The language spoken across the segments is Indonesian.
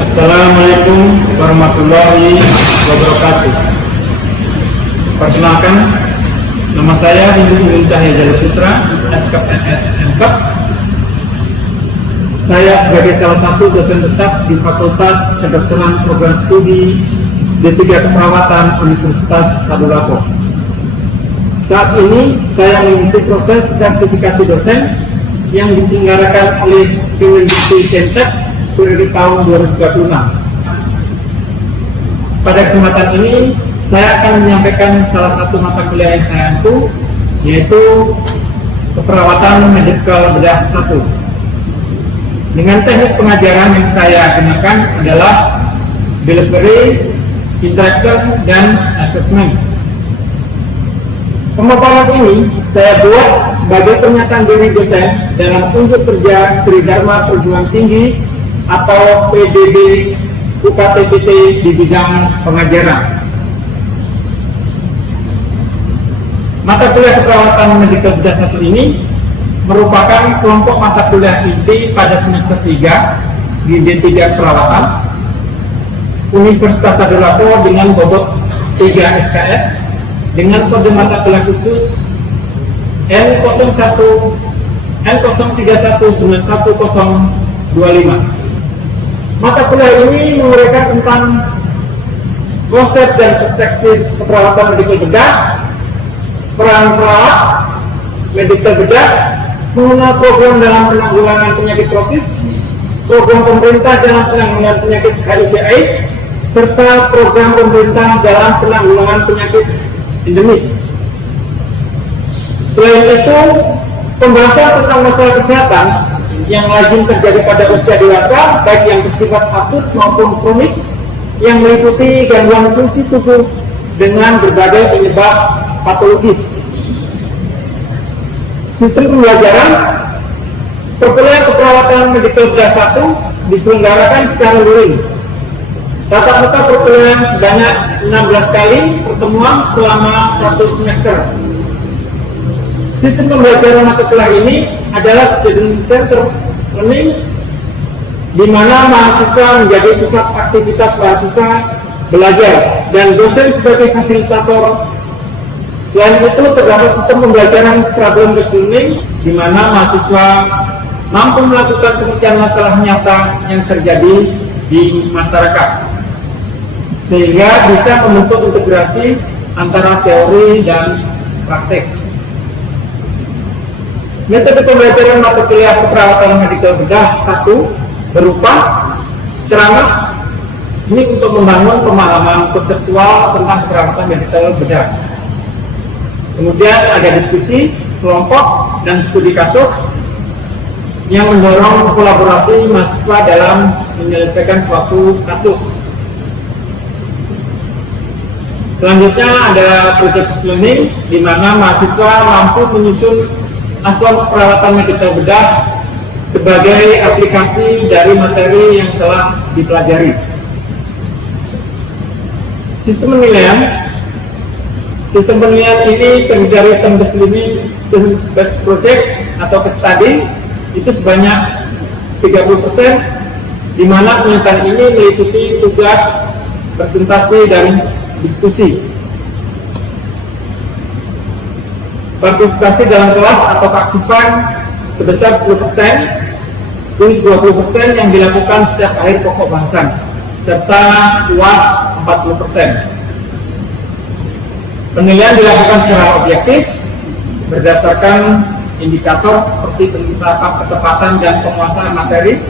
Assalamualaikum warahmatullahi wabarakatuh. Perkenalkan, nama saya Windu Imin Cahya Jalur Putra, SKPNS MKep. Saya sebagai salah satu dosen tetap di Fakultas Kedokteran Program Studi D3 Keperawatan Universitas Tadulako. Saat ini saya mengikuti proses sertifikasi dosen yang diselenggarakan oleh Kemendikbud periode tahun 2026. Pada kesempatan ini, saya akan menyampaikan salah satu mata kuliah yang saya ampu, yaitu Keperawatan Medikal Bedah 1. Dengan teknik pengajaran yang saya gunakan adalah delivery, interaction, dan assessment. Pemaparan ini saya buat sebagai pernyataan diri dosen dalam unjuk kerja Tridharma Perguruan Tinggi atau PDB UKTPT di bidang pengajaran. Mata kuliah Keperawatan Medikal Bedah 1 ini merupakan kelompok mata kuliah inti pada semester 3 di D3 Keperawatan Universitas Tadulako dengan bobot 3 SKS dengan kode mata kuliah khusus N0131911025. Mata kuliah ini menguraikan tentang konsep dan perspektif keperawatan medikal bedah, peran perawat medikal bedah, mengenal program dalam penanggulangan penyakit tropis, program pemerintah dalam penanggulangan penyakit HIV/AIDS, serta program pemerintah dalam penanggulangan penyakit endemis. Selain itu, pembahasan tentang masalah kesehatan yang lazim terjadi pada usia dewasa, baik yang bersifat akut maupun kronik, yang meliputi gangguan fungsi tubuh dengan berbagai penyebab patologis. Sistem pembelajaran perkuliahan Keperawatan Medikal Bedah 1 diselenggarakan secara luring. Tatap muka perkuliahan sebanyak 16 kali pertemuan selama 1 semester. Sistem pembelajaran mata kuliah ini adalah student center learning, di mana mahasiswa menjadi pusat aktivitas mahasiswa belajar dan dosen sebagai fasilitator. Selain itu, terdapat sistem pembelajaran problem based learning, di mana mahasiswa mampu melakukan pemecahan masalah nyata yang terjadi di masyarakat, sehingga bisa membentuk integrasi antara teori dan praktek. Metode pembelajaran mata kuliah Keperawatan Medikal Bedah 1 berupa ceramah, ini untuk membangun pemahaman konseptual tentang keperawatan medikal bedah. Kemudian ada diskusi, kelompok, dan studi kasus yang mendorong kolaborasi mahasiswa dalam menyelesaikan suatu kasus. Selanjutnya ada project learning, di mana mahasiswa mampu menyusun asuhan perawatan medikal bedah sebagai aplikasi dari materi yang telah dipelajari. Sistem penilaian ini terdiri dari term-based learning, term-based project atau case study itu sebanyak 30%, di mana penelitian ini meliputi tugas, presentasi, dan diskusi. Partisipasi dalam kelas atau keaktifan sebesar 10%, kuis 20% yang dilakukan setiap akhir pokok bahasan, serta UAS 40%. Penilaian dilakukan secara objektif berdasarkan indikator seperti penetapan ketepatan dan penguasaan materi,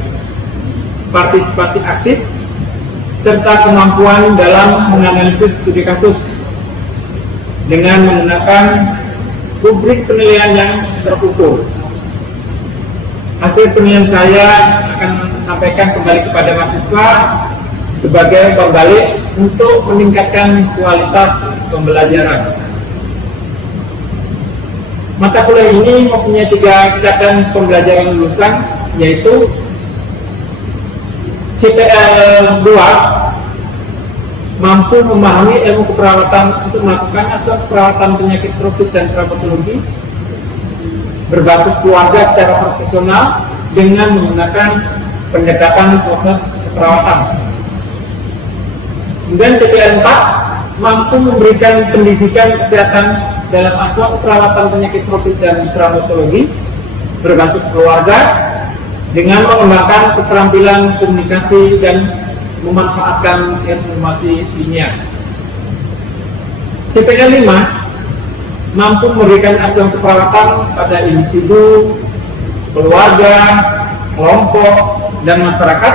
partisipasi aktif, serta kemampuan dalam menganalisis studi kasus dengan menggunakan rubrik penilaian yang terukur. Hasil penilaian saya akan sampaikan kembali kepada mahasiswa sebagai pembalik untuk meningkatkan kualitas pembelajaran. Mata kuliah ini mempunyai 3 cabang pembelajaran lulusan, yaitu CPL 2, mampu memahami ilmu keperawatan untuk melakukan asuhan perawatan penyakit tropis dan traumatologi berbasis keluarga secara profesional dengan menggunakan pendekatan proses keperawatan. Kemudian CPN 4 mampu memberikan pendidikan kesehatan dalam aspek perawatan penyakit tropis dan traumatologi berbasis keluarga dengan mengembangkan keterampilan komunikasi dan memanfaatkan informasi ilmiah. CPN 5 mampu memberikan asuhan keperawatan pada individu, keluarga, kelompok, dan masyarakat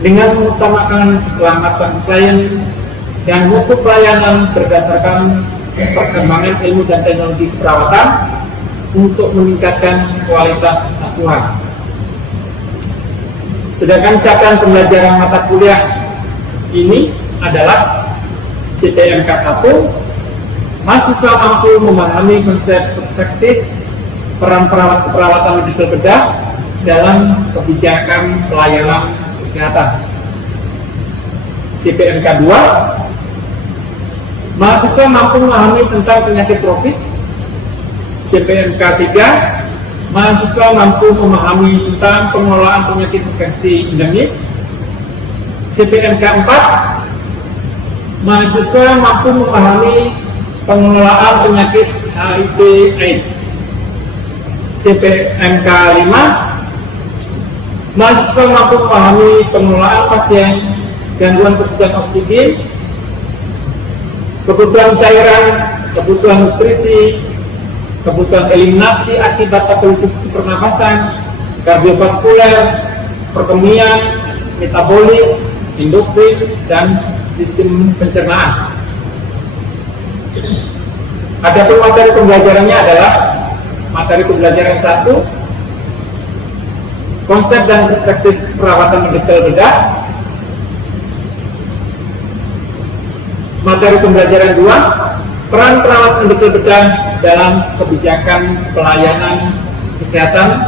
dengan mengutamakan keselamatan klien dan mutu pelayanan berdasarkan perkembangan ilmu dan teknologi keperawatan untuk meningkatkan kualitas asuhan. Sedangkan capaian pembelajaran mata kuliah ini adalah CPNK 1, mahasiswa mampu memahami konsep perspektif peran perawat keperawatan medikal bedah dalam kebijakan pelayanan kesehatan. CPNK 2, mahasiswa mampu memahami tentang penyakit tropis. CPNK 3, mahasiswa mampu memahami tentang pengelolaan penyakit infeksi endemis. CPNK 4, mahasiswa mampu memahami pengelolaan penyakit HIV/AIDS. CPNK 5, mahasiswa mampu memahami pengelolaan pasien gangguan kebutuhan oksigen, kebutuhan cairan, kebutuhan nutrisi, kebutuhan eliminasi akibat patologi pernafasan, kardiovaskuler, perkemian, metabolik, endokrin, dan sistem pencernaan. Adapun materi pembelajarannya adalah materi pembelajaran 1, konsep dan perspektif perawatan medikal bedah. Materi pembelajaran 2, peran perawat medikal bedah dalam kebijakan pelayanan kesehatan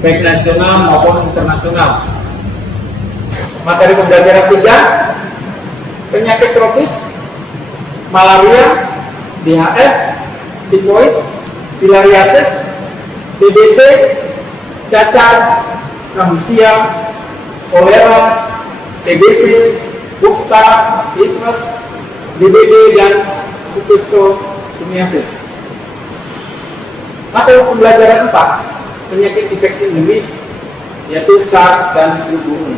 baik nasional maupun internasional. Materi pembelajaran 3, penyakit tropis, malaria, DHF, tifoid, filariasis, TBC, cacar, kamusia, kolera, TBC, kusta, tifus, DBD, dan schistosomiasis. Materi pembelajaran 4, penyakit infeksi endemis, yaitu SARS dan flu burung.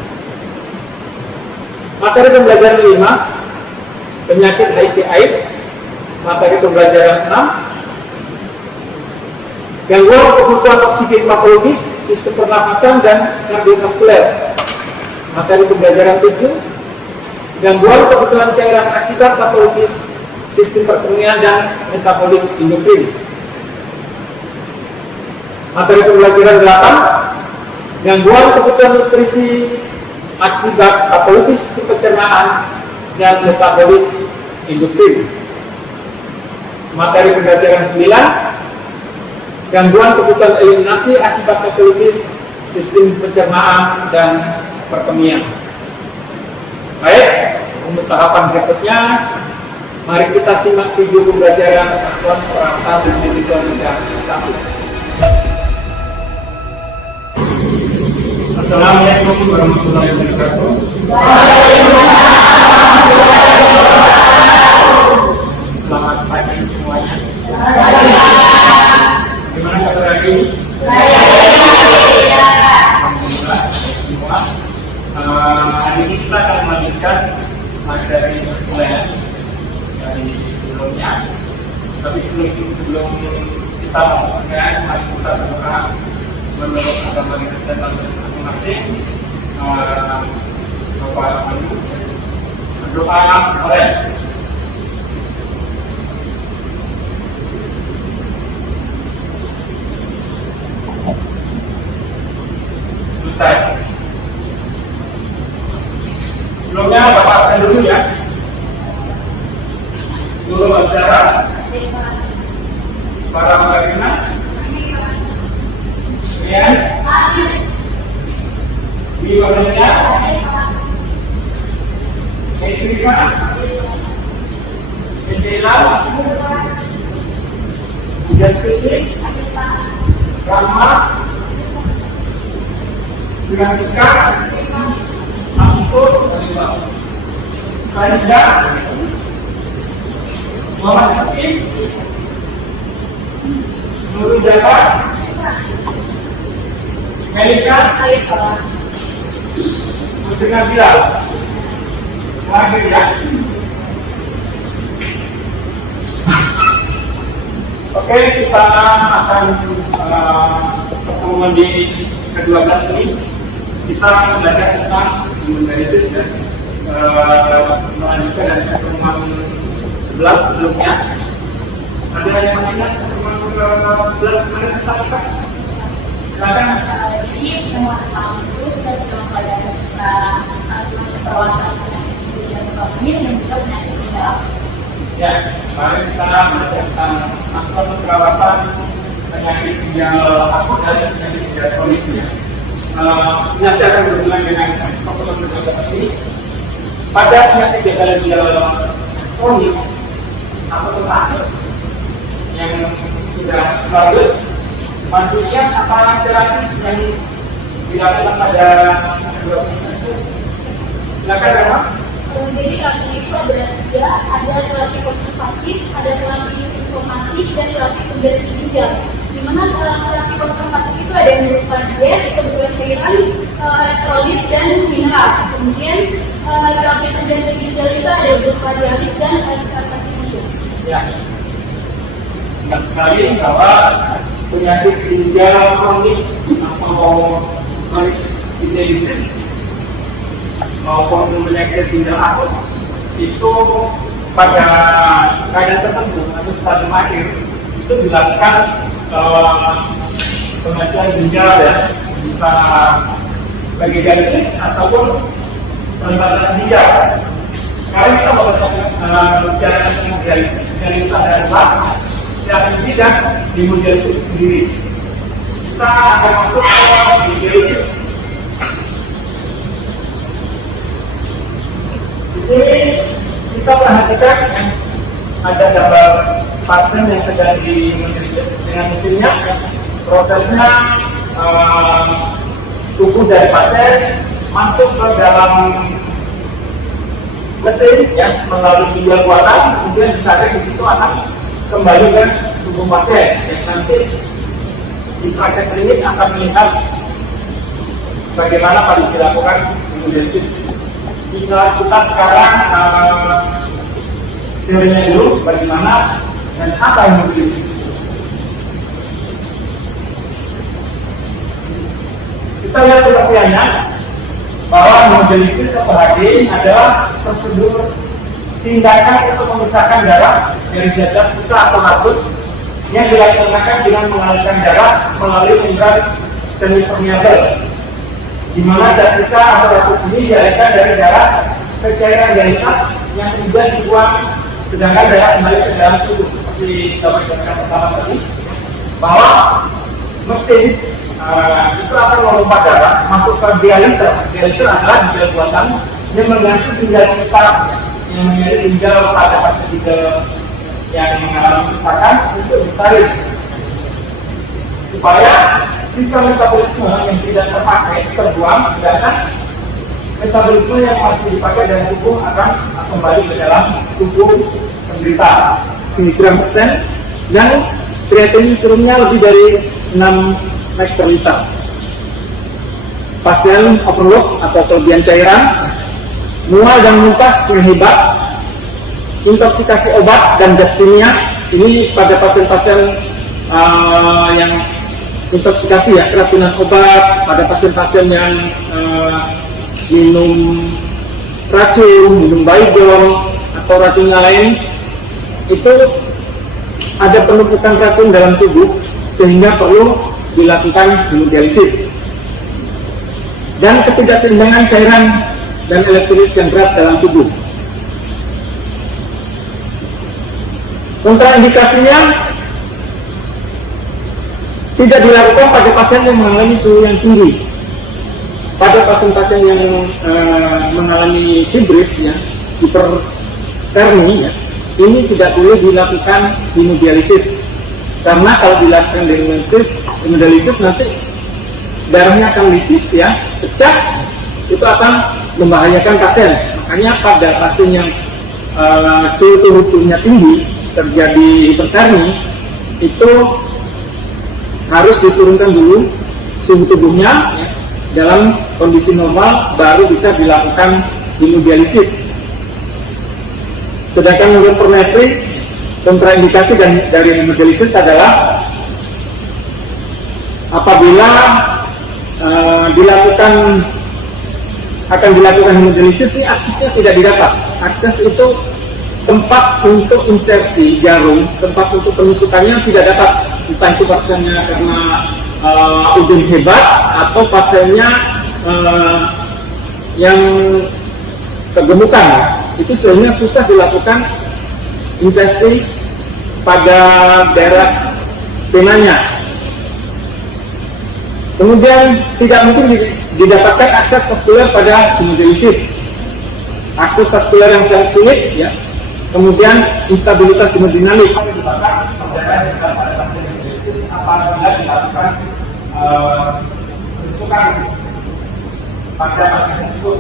Materi pembelajaran 5, penyakit HIV/AIDS. Materi pembelajaran 6, gangguan kebutuhan oksigen patologis, sistem pernafasan, dan kardiovaskuler. Materi pembelajaran 7, gangguan kebutuhan cairan akibat patologis, sistem perkemian, dan metabolik endokrin. Materi pembelajaran 8, gangguan kebutuhan nutrisi akibat patologis pencernaan dan metabolik endokrin. Materi pembelajaran 9, gangguan kebutuhan eliminasi akibat patologis sistem pencernaan dan perkemian. Baik, untuk tahapan berikutnya, mari kita simak video pembelajaran asuhan perawatan medikal bedah 1. Assalamualaikum warahmatullahi wabarakatuh. Selamat pagi semuanya. Gimana kabar hari ini? Alhamdulillah semua. Hari ini kita akan melanjutkan materi perkuliahan dari sebelumnya. Tapi sebelum kita masuk ke mari kita berdoa menurut agama kita dan masing-masing. Bapak Ibu berdoa oleh selesai. Sebelumnya Bapak absen dulu ya. Dulu bicara para bagaimana? Ya. Di bagiannya Ekrisa Encela Justini Rahma dilanjutkan untuk Kaidah Muhammad Rizky Nurul Jabar Melisa Putri Nabila. Selanjutnya ya. Oke, kita akan pertemuan di ke-12 ini kita belajar tentang analisis ya. Melanjutkan dari pertemuan 11 sebelumnya. Ada yang masih ingat pertemuan ke-11 kemarin tentang apa? Silakan. Jadi pertemuan pertama itu kita sudah mempelajari tentang asuhan keperawatan dan juga penyakit ginjal. Ya, kemarin kita belajar tentang asuhan keperawatan penyakit ginjal akut dan penyakit ginjal kronis ya. Nanti akan berhubungan dengan pertemuan ke-12 ini. Pada penyakit ginjal kronis atau terakhir yang sudah lanjut, maksudnya apa terapi yang dilakukan pada kedua itu? Silakan Rama. Jadi terapi itu ada 3, ada terapi konservatif, ada terapi simptomatik, dan terapi pengganti ginjal. Di mana terapi konservatif itu ada yang berupa diet, kebutuhan cairan, elektrolit, dan mineral. Kemudian terapi pengganti ginjal itu ada yang berupa dialisis dan ekstrakasi ginjal. Ya, ingat sekali bahwa penyakit ginjal kronik atau kronik dialisis maupun penyakit ginjal akut itu pada keadaan tertentu atau stadium akhir itu dilakukan penggantian ginjal ya, bisa sebagai dialisis ataupun pembatasan ginjal. Sekarang kita bicara tentang dialisis. Dialisis adalah yang tidak hemodialisis sendiri. Kita akan masuk ke dialisis. Di sini kita perhatikan ya, ada gambar pasien yang sedang dihemodialisis dengan mesinnya. Prosesnya tubuh dari pasien masuk ke dalam mesin ya, melalui ginjal buatan, kemudian disadap di situ akan kembali ke tubuh pasien. Yang nanti di praktek klinik akan melihat bagaimana pasien dilakukan hemodialisis. Kita sekarang teorinya dulu bagaimana dan apa hemodialisis itu. Kita lihat pengertiannya bahwa hemodialisis atau HD adalah prosedur tindakan untuk memisahkan darah dari zat sisa atau racun yang dilaksanakan dengan mengalirkan darah melalui membran semipermeabel, di mana zat sisa atau racun ini dialirkan dari darah ke cairan dialisa yang kemudian dibuang, sedangkan darah kembali ke dalam tubuh. Seperti gambar pertama tadi, bahwa mesin itu akan melompat darah masuk ke dialiser. Dialiser adalah ginjal buatan yang mengganti ginjal kita yang menjadi ginjal pada pasien ginjal yang mengalami kerusakan untuk disalin supaya sisa metabolisme yang tidak terpakai terbuang, sedangkan metabolisme yang masih dipakai dalam tubuh akan kembali ke dalam tubuh penderita. Miligram persen dan kreatinin serumnya lebih dari 6 mg/liter. Pasien overload atau kelebihan cairan, mual dan muntah yang hebat, intoksikasi obat dan zat kimia. Ini pada pasien-pasien yang intoksikasi ya, keracunan obat, pada pasien-pasien yang minum racun, minum baygon atau racunnya lain, itu ada penumpukan racun dalam tubuh sehingga perlu dilakukan hemodialisis. Dan ketidakseimbangan cairan dan elektrolit yang berat dalam tubuh. Kontraindikasinya tidak dilakukan pada pasien yang mengalami suhu yang tinggi. Pada pasien-pasien yang mengalami fibris ya, hipertermi ya, ini tidak boleh dilakukan hemodialisis. Karena kalau dilakukan hemodialisis nanti darahnya akan lisis ya, pecah, itu akan membahayakan pasien. Makanya pada pasien yang suhu tubuhnya tinggi, terjadi hipertermi, itu harus diturunkan dulu suhu tubuhnya ya, dalam kondisi normal, baru bisa dilakukan hemodialisis. Sedangkan menurut Permefri, kontraindikasi dari hemodialisis adalah apabila akan dilakukan hemodialisis, ini aksesnya tidak didapat. Akses itu tempat untuk insersi jarum, tempat untuk penusukannya tidak dapat. Entah itu pasiennya karena udin hebat atau pasiennya yang kegemukan, itu sehingga susah dilakukan insersi pada daerah venanya. Kemudian tidak mungkin didapatkan akses vaskuler pada hemodialisis. Akses vaskuler yang sangat sulit ya. Kemudian instabilitas hemodinamik. Pada pasien hemodialisis apabila dilakukan penusukan pada pasien tersebut.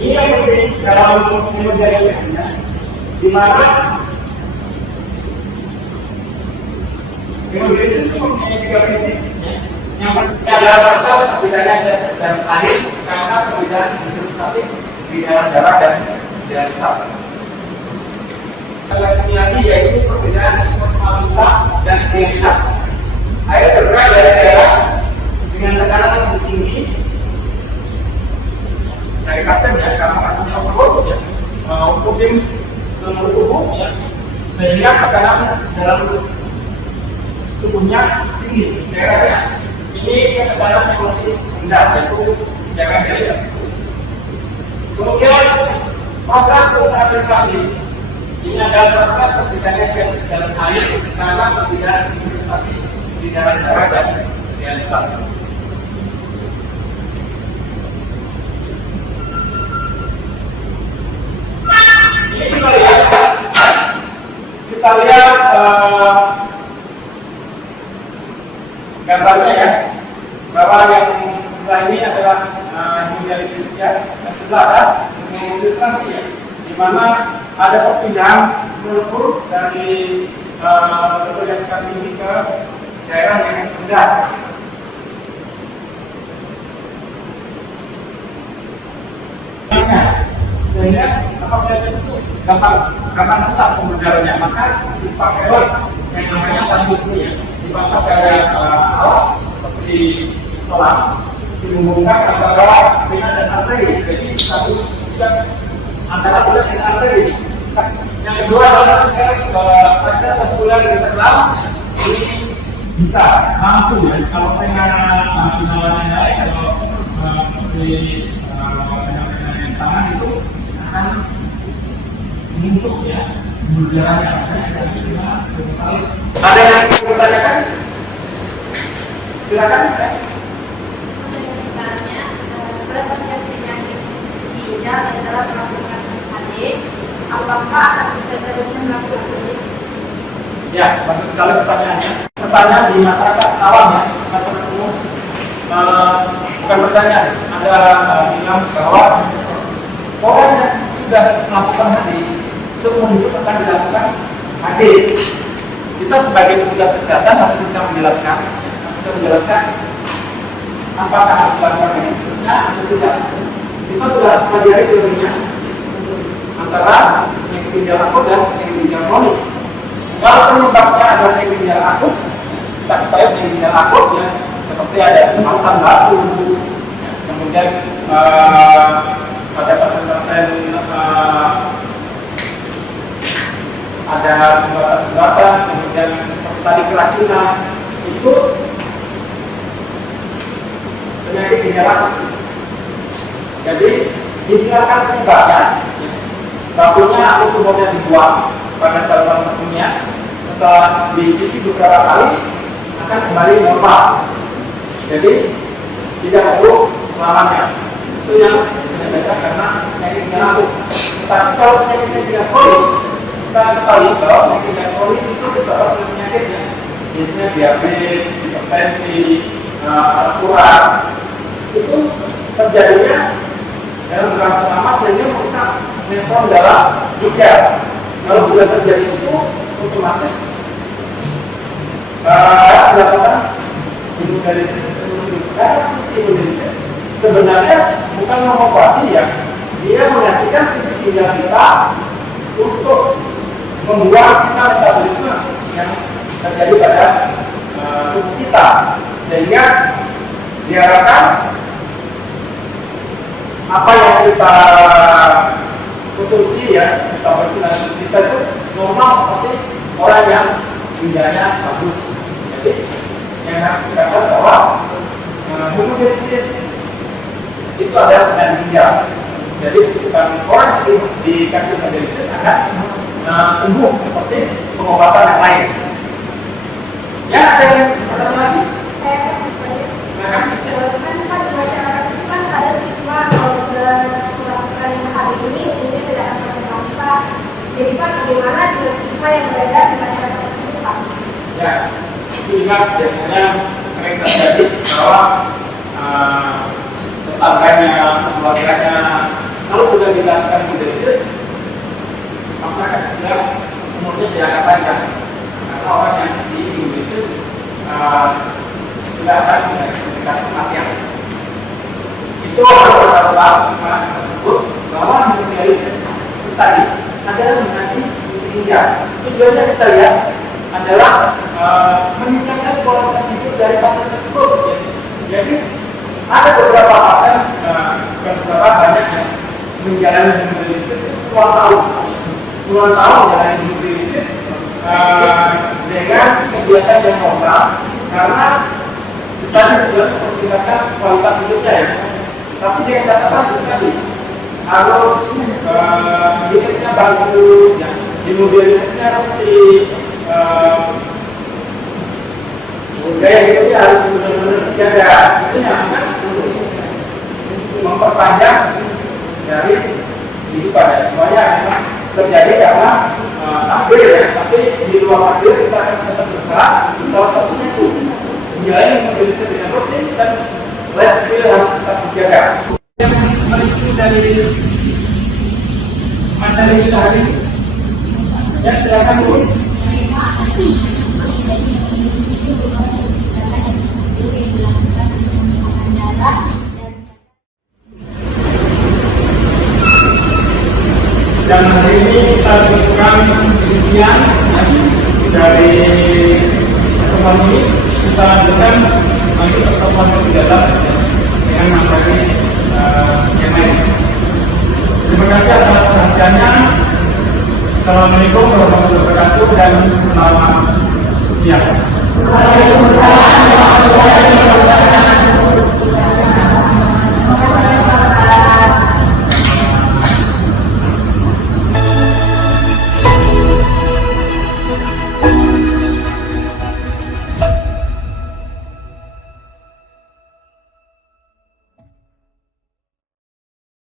Ini yang penting dalam hemodialisis ya, di mana hemodialisis mempunyai 3 prinsip. Yang pertama adalah proses perbedaannya dan air karena perbedaan hidrostatik di dalam darah dan di dalam sel. Yang lagi yaitu perbedaan osmolitas dan ionisat. Air bergerak dari daerah dengan tekanan yang tinggi dari pasiennya, karena pasiennya overload ya, mengikuti seluruh tubuh ya, sehingga tekanan dalam tubuhnya tinggi daerahnya. Ini tekanan yang lebih rendah, yaitu jangan dari satu. Kemudian proses ultrafiltrasi. Ini adalah proses perbedaannya dalam air karena perbedaan hidrostatik di dalam darah dan ionisat. Ini kita lihat gambarnya ya, bahwa yang sebelah ini adalah hemodialisisnya, dan sebelah ada hemofiltrasi ya, di mana ada perpindahan molekul dari level yang tinggi ke daerah yang rendah. Sehingga apabila itu gampang besar pembedarannya, maka dipakai yang namanya tambutnya ya, dipasang pada alat seperti selang, dihubungkan antara vena dan arteri. Jadi satu antara vena dan arteri. Yang kedua adalah sekarang proses vaskuler internal ini bisa mampu ya, kalau vena naik, kalau seperti tangan itu akan muncul ya darahnya. Ada yang ingin bertanyakan? Silakan. Sebenarnya pada pasien penyakit ginjal adalah melakukan SHD, apakah akan bisa terjadi melakukan uji? Ya, bagus sekali pertanyaannya. Pertanyaan di masyarakat awam ya, masyarakat umum. Bukan pertanyaan, Anda bilang bahwa orang yang sudah melakukan HD, semua itu akan dilakukan HD. Kita sebagai petugas kesehatan harus bisa menjelaskan, apakah harus dilakukan medisnya atau tidak. Kita sudah pelajari teorinya antara penyakit ginjal akut dan penyakit ginjal kronik. Kalau penyebabnya adalah penyakit ginjal akut, kita ketahui penyakit ginjal akut ya, seperti ada sembatan batu, kemudian pada pasien-pasien ada sumbatan-sumbatan, kemudian seperti tadi keracunan, itu penyakit ginjal akut. Jadi dibiarkan penyebabnya, batunya atau tumornya dibuang pada saluran tubuhnya, setelah dicuci beberapa kali akan kembali normal. Jadi tidak perlu selamanya. Itu yang terjadi karena penyakit ginjal akut. Tetapi kalau penyakit ginjal kronik, kita ketahui bahwa penyakit ginjal kronik itu disebabkan oleh penyakit yang biasanya diabetes, hipertensi, asam urat, itu terjadinya dalam jangka lama sehingga merusak neutron dalam juga. Kalau sudah terjadi itu otomatis dilakukan hemodialisis. Karena hemodialisis sebenarnya bukan mengobati ya, dia menggantikan fungsi ginjal kita untuk membuang sisa metabolisme yang terjadi pada tubuh kita, sehingga diharapkan apa yang kita konsumsi ya, metabolisme kita itu normal seperti orang yang ginjalnya bagus. Jadi yang harus kita tahu bahwa hemodialisis itu adalah dengan ginjal. Jadi bukan orang yang dikasih hemodialisis akan sembuh seperti pengobatan yang lain. Ya, ada yang pertanyaan lagi? Kan di masyarakat itu kan ada stigma kalau sudah melakukan hal ini tidak akan bermanfaat. Jadi Pak, bagaimana dengan stigma yang beredar di masyarakat tersebut, Pak? Ya, itu juga biasanya sering terjadi bahwa tetangganya, keluarganya, kalau sudah dilakukan hemodialisis, masyarakat juga umurnya dianggap panjang. Karena orang yang di hemodialisis sudah akan mendekat kematian. Itu harus kita tahu tersebut bahwa hemodialisis tadi adalah mengganti fungsi ginjal. Tujuannya kita lihat adalah meningkatkan kualitas hidup dari pasien tersebut. Jadi ada beberapa pasien, beberapa banyak yang menjalani hemodialisis puluhan tahun menjalani hemodialisis dengan kegiatan yang normal, karena kita juga meningkatkan kualitas hidupnya ya. Tapi dengan catatan sekali harus hidupnya bagus, ya, hemodialisisnya rutin, budaya hidupnya harus benar-benar dijaga. Itu yang akan memperpanjang dari kehidupan ya. Semuanya memang terjadi karena takdir ya, tapi di luar takdir kita akan tetap berusaha. Salah satunya itu menjalani hemodialisis dengan rutin dan lifestyle harus tetap dijaga. Yang meneliti dari materi kita hari ini, ya silakan Bu. Dan hari ini kita lakukan penelitian dari pertemuan ini, kita lanjutkan masuk ke pertemuan ke-13 dengan materi yang lain. Terima kasih atas perhatiannya. Assalamualaikum warahmatullahi wabarakatuh dan selamat siang. Waalaikumsalam warahmatullahi wabarakatuh.